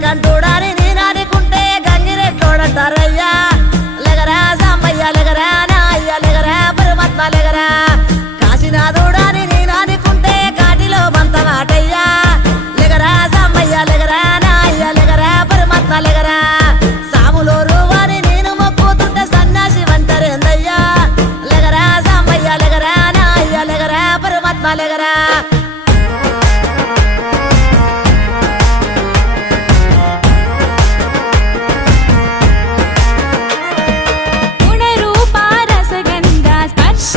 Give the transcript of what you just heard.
కంటూడాని నేనానుకుంటే గంగిరెట్లోడంటారయ్యా లెగరా సాంబయ్య లెగరా నా అయ్య లెగరా పరమాత్మ లెగరా కాశీనాథుడాని నేనానుకుంటే కాటిలో బంతమాటయ్యా లెగరా సాంబయ్య లెగరా నా అయ్య లెగరా పరమాత్మ లెగరా సాములోరు వారి నేను మొక్కుతుంటే సన్యాసి వంటరేందయ్యా లెగరా సాంబయ్య లెగరా నా అయ్య లెగరా పరమాత్మ లెగరా గుణరూప రసగంధ స్పర్శ